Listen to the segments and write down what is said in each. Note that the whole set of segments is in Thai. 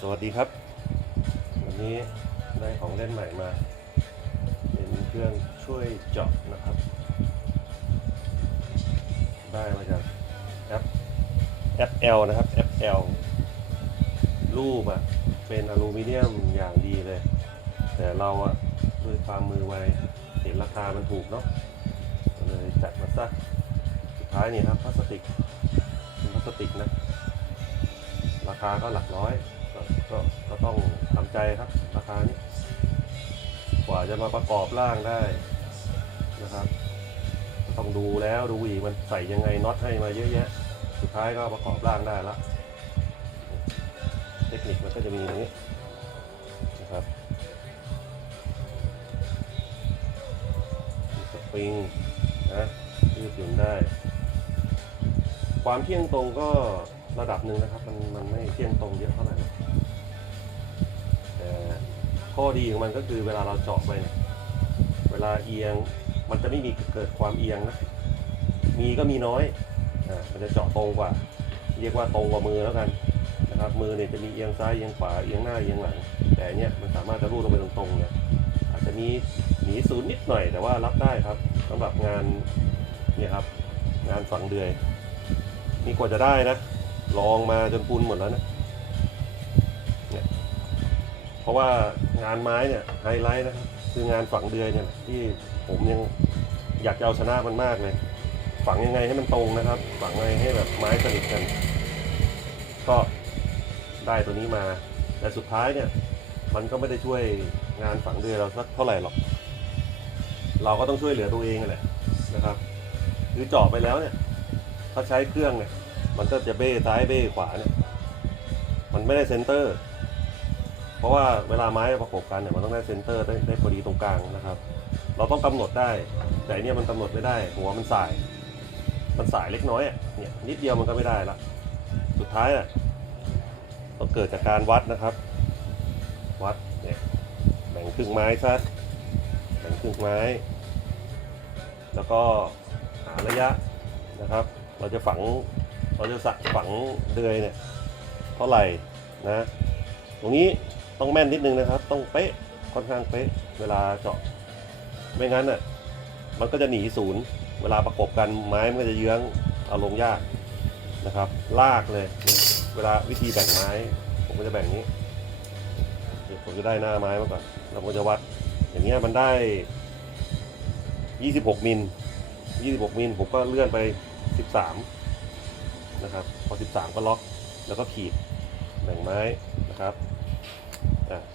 สวัสดีครับ วันนี้ได้ของเล่นใหม่มา เป็นเครื่องช่วยเจาะนะครับ ได้มาจากแอป FL นะครับ FL รูปอะเป็นอลูมิเนียมอย่างดีเลย แต่เราอะด้วยความมือไวเห็นราคามันถูกเนาะก็เลยจัดมาซะสุดท้ายนี่ครับพลาสติกเป็นพลาสติกนะราคาก็หลักร้อย ก็ก็ต้องทำใจครับราคานี้ กว่าจะมาประกอบร่างได้นะครับต้องดูแล้วดูอีกมันใส่ยังไงน็อตให้มาเยอะแยะ สุดท้ายก็ประกอบร่างได้ละเทคนิคมันก็จะมีอย่างนี้นะครับสปริงนะยืดหยุ่นได้ ความเที่ยงตรงก็ระดับหนึ่งนะครับ มันมันไม่เที่ยงตรงเยอะเท่าไหร่ ข้อดีของมันก็คือเวลาเราเจาะไปเนี่ยเวลาเอียงมันจะไม่มีเกิดความเอียงนะ มีก็มีน้อยอ่ามันจะเจาะตรงกว่า เรียกว่าตรงกว่ามือแล้วกันนะครับ มือเนี่ยจะมีเอียงซ้ายเอียงขวาเอียงหน้าเอียงหลัง แต่เนี่ยมันสามารถจะรูดลงไปตรงๆเนี่ยอาจจะมีหนีศูนย์นิดหน่อยแต่ว่ารับได้ครับสำหรับงานเนี่ยครับงานฝังเดือย นี่กว่าจะได้นะ ลองมาจนพุนหมดแล้วนะ เพราะว่างานไม้เนี่ยไฮไลท์นะครับคืองานฝังเดือยเนี่ยที่ผมยังอยากจะเอาชนะมันมากเลย ฝังยังไงให้มันตรงนะครับ ฝังยังไงให้แบบไม้สนิทกัน ก็ได้ตัวนี้มา แต่สุดท้ายเนี่ย มันก็ไม่ได้ช่วยงานฝังเดือยเราสักเท่าไหร่หรอก เราก็ต้องช่วยเหลือตัวเองแหละนะครับคือเจาะไปแล้วเนี่ย ถ้าใช้เครื่องเนี่ย มันก็จะเบ้ซ้ายเบ้ขวาเนี่ย มันไม่ได้เซนเตอร์ เพราะว่าเวลาไม้ประกบกันเนี่ยมันต้องได้เซนเตอร์ได้ได้พอดีตรงกลางนะครับ เราต้องกำหนดได้แต่อันเนี่ยมันกำหนดไม่ได้ หัวมันสาย มันสายเล็กน้อยอะเนี่ยนิดเดียวมันก็ไม่ได้ละสุดท้ายอะต้องเกิดจากการวัดนะครับ วัดเนี่ยแบ่งครึ่งไม้ซะแบ่งครึ่งไม้ แล้วก็หาระยะนะครับ เราจะฝังเราจะสักฝังเดือยเนี่ยเท่าไหร่นะ ตรงนี้ ต้องแม่นนิดนึงนะครับ ต้องเป๊ะค่อนข้างเป๊ะเวลาเจาะ ไม่งั้นอะมันก็จะหนีศูนย์ เวลาประกบกันไม้มันก็จะเยื้องเอาลงยากนะครับ ลากเลย เวลาวิธีแบ่งไม้ ผมก็จะแบ่งนี้เดี๋ยวผมจะได้หน้าไม้มาก่อนแล้วผมจะวัด อย่างเงี้ยมันได้ 26 มิล 26 มิลผมก็เลื่อนไป 13 นะครับ พอ 13 ก็ล็อก แล้วก็ขีด แบ่งไม้นะครับ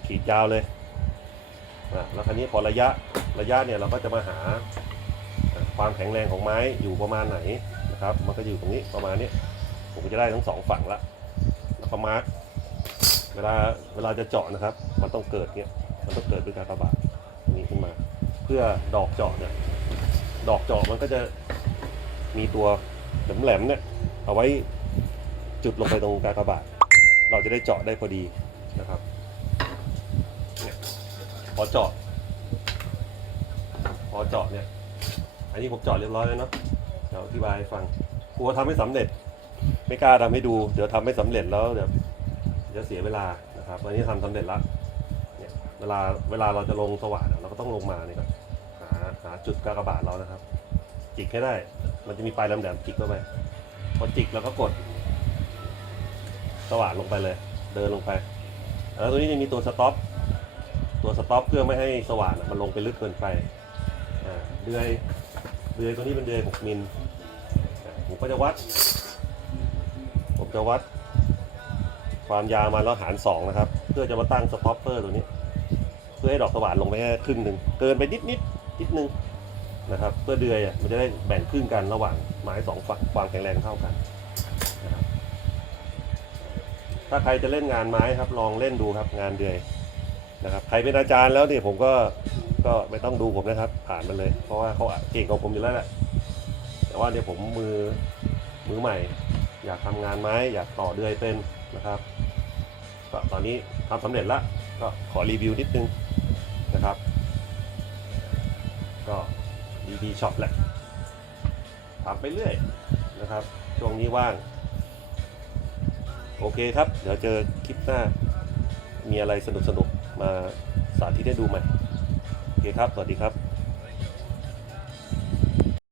ขีดยาวเลยแล้วคราวนี้พอระยะระยะเนี่ยเราก็จะมาหาความแข็งแรงของไม้อยู่ประมาณไหนนะครับ มันก็อยู่ตรงนี้ประมาณนี้ผมก็จะได้ทั้งสองฝั่งละแล้วก็มาร์กเวลาเวลาจะเจาะนะครับ มันต้องเกิดเนี่ยมันต้องเกิดด้วยการกระบาดนี้ขึ้นมา เพื่อดอกเจาะเนี่ยดอกเจาะมันก็จะมีตัวแหลมๆเนี่ยเอาไว้จุดลงไปตรงกากบาท เราจะได้เจาะได้พอดีนะครับ อเจาะพอเจาะเนี่ย อันนี้ผมเจาะเรียบร้อยแล้วเนาะเดี๋ยวอธิบายให้ฟังกลัวทำไม่สำเร็จ ไม่กล้าทำให้ดู เดี๋ยวทำไม่สำเร็จแล้วเดี๋ยวจะเสียเวลานะครับวันนี้ทำสำเร็จแล้วเนี่ยเวลาเวลาเราจะลงสว่านเราก็ต้องลงมานี่ก่อนหาหาจุดกากบาทเรานะครับ จิกให้ได้ มันจะมีปลายแหลมๆจิกเข้าไปพอจิกแล้วก็กด สว่านลงไปเลย เดินลงไป แล้วตัวนี้จะมีตัวสต็อป ตัวสต็อปเพื่อไม่ให้สว่านมันลงไปลึกเกินไปเดือยเดือยตัวนี้เป็นเดือย 6 มิลผมก็จะวัด ผมจะวัด ความยาวมาแล้วหารสองนะครับ เพื่อจะมาตั้งสต็อปเปอร์ตัวนี้ เพื่อให้ดอกสว่านลงไปแค่ครึ่งหนึ่งเกินไปนิดนิดนิดนึงนะครับ เพื่อเดือยอะมันจะได้แบ่งครึ่งกันระหว่างไม้สองฝั่งความแข็งแรงเท่ากันถ้าใครจะเล่นงานไม้ครับ ลองเล่นดูครับงานเดือย นะครับใครเป็นอาจารย์แล้วเนี่ยผมก็ก็ไม่ต้องดูผมนะครับ ผ่านมันเลย เพราะว่าเขาเก่งกว่าผมอยู่แล้วแหละแต่ว่าเนี่ยผมมือมือใหม่ อยากทำงานไม้อยากต่อเดือยเป็นนะครับก็ตอนนี้ทำสำเร็จล้วก็ขอรีวิวนิดนึงนะครับ ก็ดีดีช็อปแหละทำไปเรื่อยนะครับ ช่วงนี้ว่าง โอเคครับ เดี๋ยวเจอคลิปหน้ามีอะไรสนุกๆ มาสาธิตให้ดูใหม่โอเคครับ สวัสดีครับ